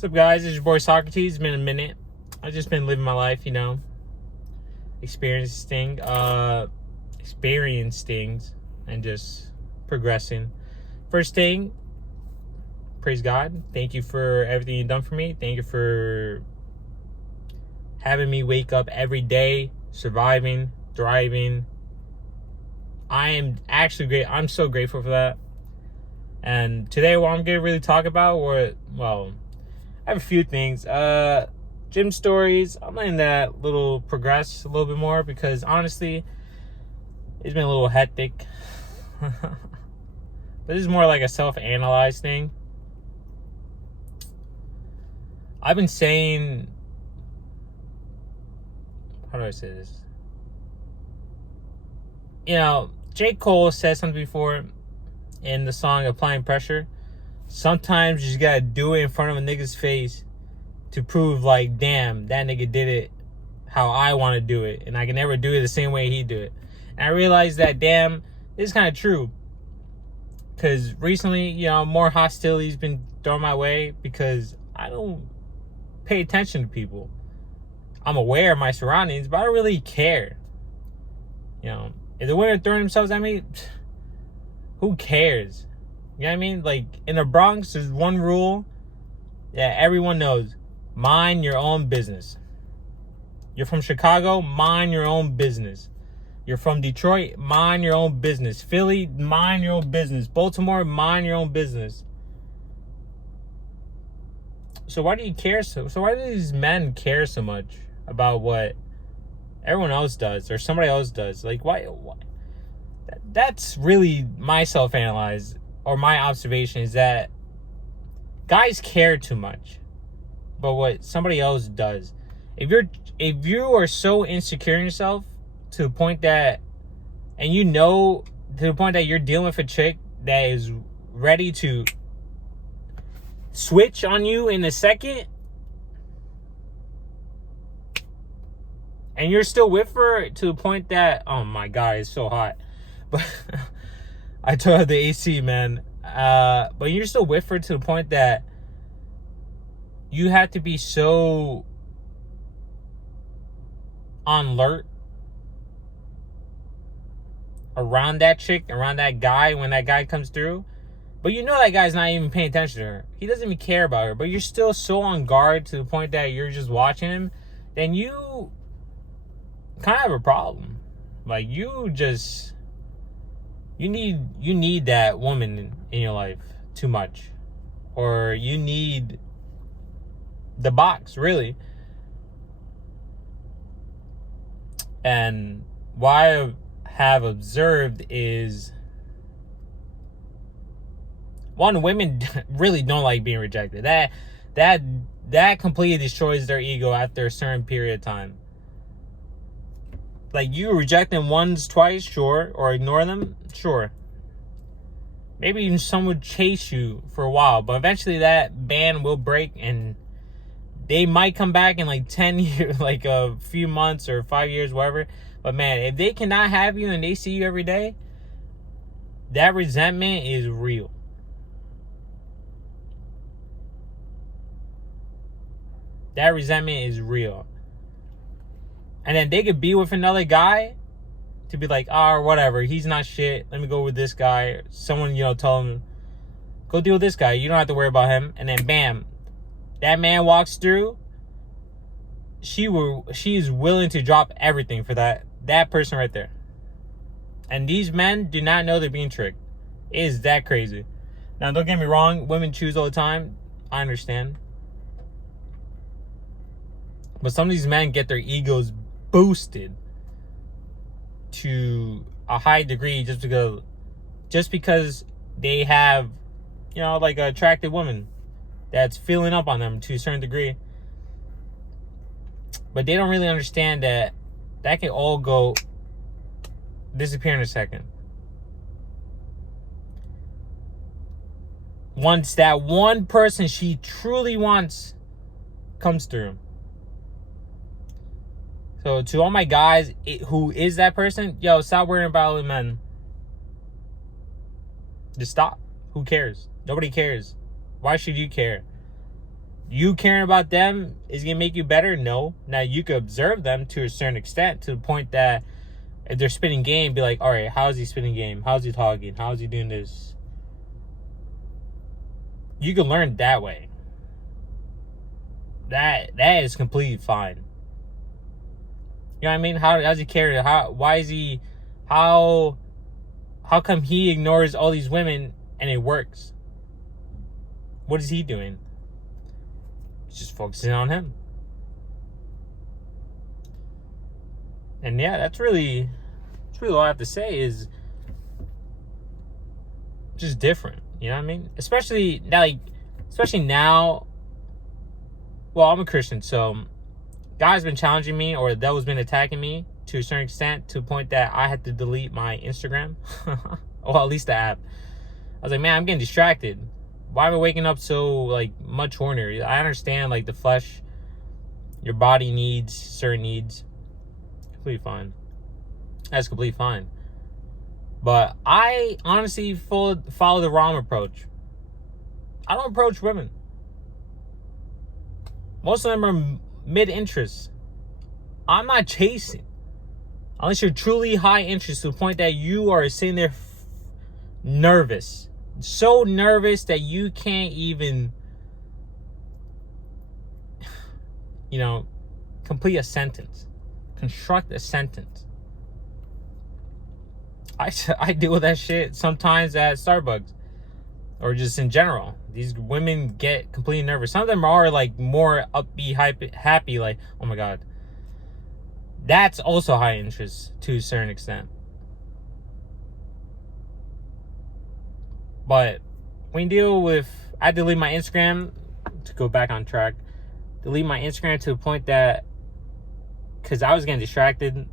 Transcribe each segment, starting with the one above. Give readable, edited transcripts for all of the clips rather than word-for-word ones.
What's up, guys? It's your boy Socrates. It's been a minute. I've just been living my life, experiencing things and just progressing. First thing, praise God. Thank you for everything you've done for me. Thank you for having me wake up every day, surviving, thriving. I am actually great. I'm so grateful for that. And today, what I'm going to really talk about, I have a few things. Gym stories. I'm letting that little progress a little bit more because honestly, it's been a little hectic. But this is more like a self-analyze thing. I've been saying, how do I say this? J. Cole said something before in the song Applying Pressure. Sometimes you just gotta do it in front of a nigga's face to prove, like, damn, that nigga did it how I want to do it, and I can never do it the same way he do it. And I realized that, damn, this is kind of true. Because recently, more hostility's been thrown my way because I don't pay attention to people. I'm aware of my surroundings, but I don't really care. If the women are throwing themselves at me, who cares? You know what I mean? Like, in the Bronx, there's one rule that everyone knows. Mind your own business. You're from Chicago, mind your own business. You're from Detroit, mind your own business. Philly, mind your own business. Baltimore, mind your own business. So why do you care so why do these men care so much about what everyone else does or somebody else does? Like, why? That's really my self-analyze or my observation is that guys care too much about what somebody else does. If you are so insecure in yourself to the point that, and to the point that you're dealing with a chick that is ready to switch on you in a second, and you're still with her to the point that, oh my God, it's so hot. But I told her the AC, man. But you're still with her to the point that you have to be so on alert around that chick, around that guy when that guy comes through. But that guy's not even paying attention to her. He doesn't even care about her. But you're still so on guard to the point that you're just watching him. Then you kind of have a problem. Like, you need that woman in your life too much. Or you need the box, really. And what I have observed is, one, women really don't like being rejected. That completely destroys their ego after a certain period of time. Like, you reject them once, twice, sure, or ignore them, sure. Maybe even someone would chase you for a while, but eventually that band will break and they might come back in like 10 years, like a few months or 5 years, whatever. But man, if they cannot have you and they see you every day, that resentment is real. That resentment is real. And then they could be with another guy to be like, whatever, he's not shit. Let me go with this guy. Someone, tell him, go deal with this guy. You don't have to worry about him. And then bam, that man walks through. She is willing to drop everything for that person right there. And these men do not know they're being tricked. It is that crazy. Now, don't get me wrong. Women choose all the time. I understand. But some of these men get their egos boosted to a high degree just because they have, like an attractive woman that's filling up on them to a certain degree. But they don't really understand that can all disappear in a second. Once that one person she truly wants comes through. So to all my guys who is that person, stop worrying about other men. Just stop. Who cares? Nobody cares. Why should you care? You caring about them is going to make you better? No. Now, you could observe them to a certain extent, to the point that if they're spitting game, be like, all right, how is he spitting game? How is he talking? How is he doing this? You can learn that way. That is completely fine. You know what I mean? How's he carry? Why is he? How come he ignores all these women and it works? What is he doing? He's just focusing on him. And yeah, that's really all I have to say. Is just different. You know what I mean? Especially now. Well, I'm a Christian, so God's been challenging me, or the devil's been attacking me to a certain extent, to the point that I had to delete my Instagram. Or at least the app. I was like, man, I'm getting distracted. Why am I waking up so much hornier? I understand the flesh, your body needs certain needs. Completely fine. That's completely fine. But I honestly follow the wrong approach. I don't approach women. Most of them are mid-interest. I'm not chasing. Unless you're truly high interest, to the point that you are sitting there nervous. So nervous that you can't even, complete a sentence. Construct a sentence. I deal with that shit sometimes at Starbucks. Or just in general. These women get completely nervous. Some of them are more upbeat, happy, oh my God. That's also high interest to a certain extent. But when you deal with, I delete my Instagram to go back on track. Delete my Instagram to a point that, because I was getting distracted.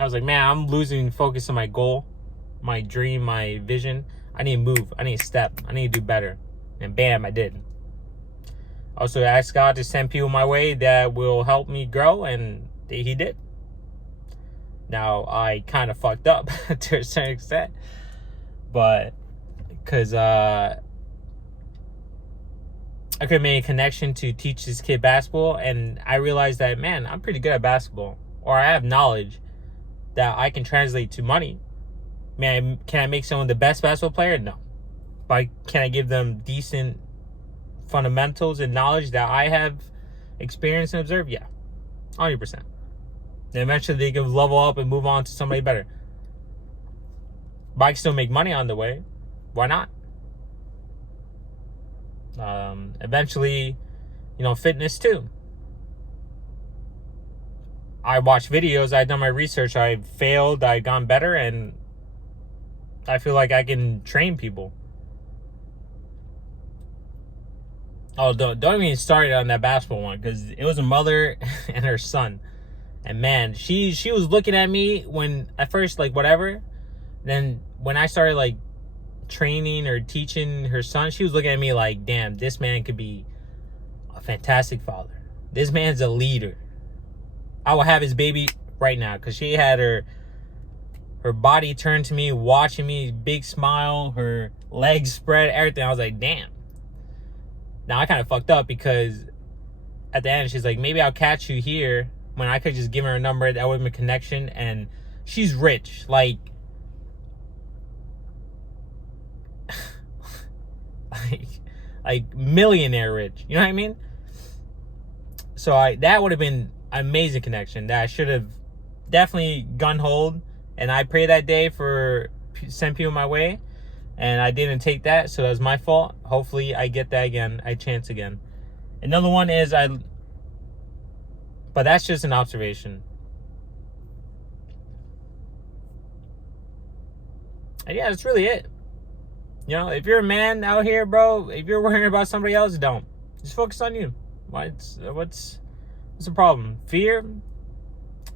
I was like, man, I'm losing focus on my goal, my dream, my vision. I need to move. I need to step. I need to do better. And bam, I did. Also, ask God to send people my way that will help me grow, and he did. Now, I kind of fucked up to a certain extent. But, because I could have made a connection to teach this kid basketball, and I realized that, man, I'm pretty good at basketball. Or I have knowledge that I can translate to money. Man, can I make someone the best basketball player? No. But can I give them decent fundamentals and knowledge that I have experienced and observed? Yeah. 100%. And eventually they can level up and move on to somebody better. But I can still make money on the way. Why not? Eventually, fitness too. I watched videos, I've done my research, I've failed, I've gone better, and I feel like I can train people. Oh, don't even start on that basketball one, because it was a mother and her son. And man, she was looking at me when, at first, whatever. Then when I started, training or teaching her son, she was looking at me like, damn, this man could be a fantastic father. This man's a leader. I will have his baby right now, because she had her body turned to me, watching me, big smile, her legs spread, everything. I was like, damn. Now, I kind of fucked up, because at the end, she's like, maybe I'll catch you here, when I could just give her a number, that would be a connection. And she's rich. like millionaire rich. You know what I mean? So that would have been an amazing connection that I should have definitely gun hold. And I pray that day for send people my way, and I didn't take that, so that was my fault. Hopefully I get that again. I chance again. Another one is but that's just an observation. And yeah, that's really it. If you're a man out here, bro, if you're worrying about somebody else, don't. Just focus on you. What's the problem? Fear?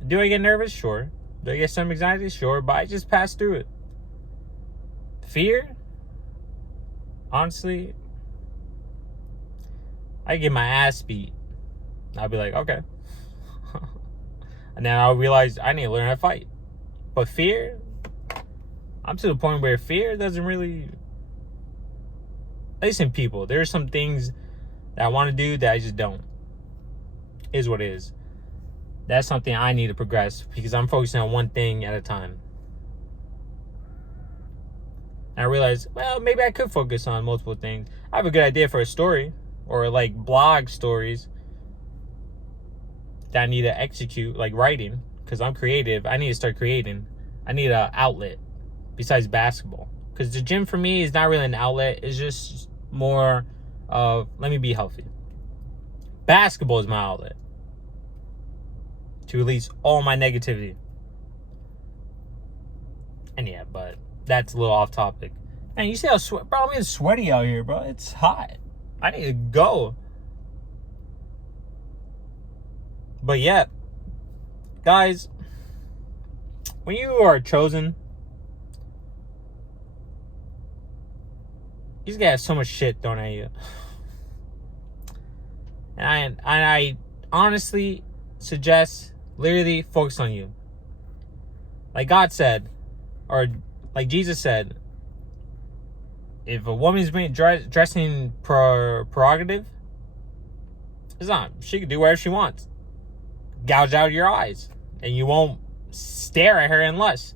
Do I get nervous? Sure. Do I get some anxiety? Sure. But I just pass through it. Fear? Honestly, I get my ass beat. I'll be like, okay. And then I'll realize I need to learn how to fight. But fear? I'm to the point where fear doesn't really... At least in people, there are some things that I want to do that I just don't. Is what it is. That's something I need to progress because I'm focusing on one thing at a time. And I realized, well, maybe I could focus on multiple things. I have a good idea for a story or like blog stories that I need to execute, like writing, because I'm creative. I need to start creating. I need an outlet besides basketball, because the gym for me is not really an outlet. It's just more of, let me be healthy. Basketball is my outlet to release all my negativity. And yeah, but that's a little off topic. And you see how bro, I'm getting sweaty out here, bro. It's hot. I need to go. But yeah, guys, when you are chosen, you just get so much shit thrown at you. And I honestly suggest literally focus on you. Like God said, or like Jesus said, if a woman's being dressing prerogative, it's not. She can do whatever she wants. Gouge out your eyes, and you won't stare at her in lust.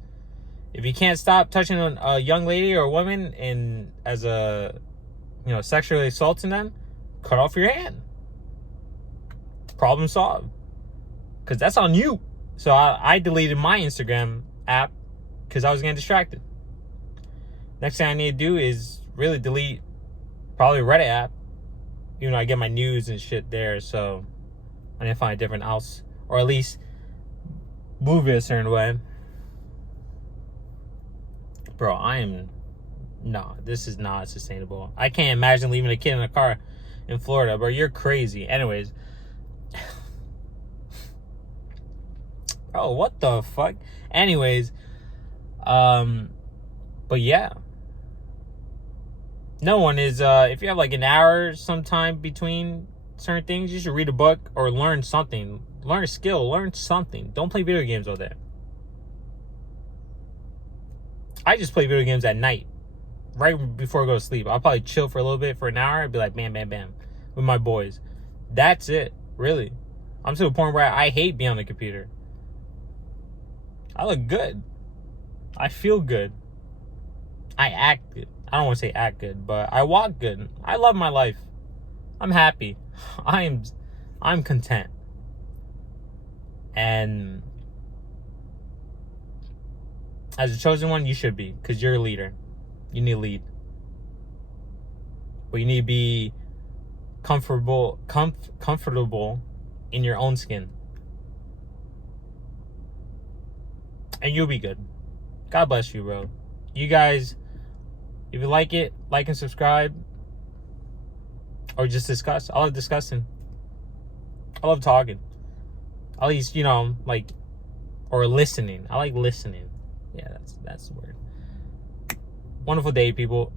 If you can't stop touching a young lady or a woman and as a, sexually assaulting them, cut off your hand. Problem solved. Because that's on you. So I deleted my Instagram app because I was getting distracted. Next thing I need to do is really delete probably Reddit app. I get my news and shit there. So I need to find a different house, or at least move it a certain way. Bro, this is not sustainable. I can't imagine leaving a kid in a car in Florida, bro. You're crazy. Anyways. Oh, what the fuck? Anyways, but yeah. No one is, if you have like an hour sometime between certain things, you should read a book or learn something. Learn a skill, learn something. Don't play video games all day. I just play video games at night, right before I go to sleep. I'll probably chill for a little bit for an hour. I'd be like, bam, bam, bam, with my boys. That's it, really. I'm to the point where I hate being on the computer. I look good. I feel good. I act good. I don't want to say act good, but I walk good. I love my life. I'm happy. I'm content. And as a chosen one, you should be, because you're a leader. You need to lead. But you need to be comfortable in your own skin. And you'll be good. God bless you, bro. You guys, if you like it, like and subscribe. Or just discuss. I love discussing. I love talking. At least, or listening. I like listening. Yeah, that's the word. Wonderful day, people.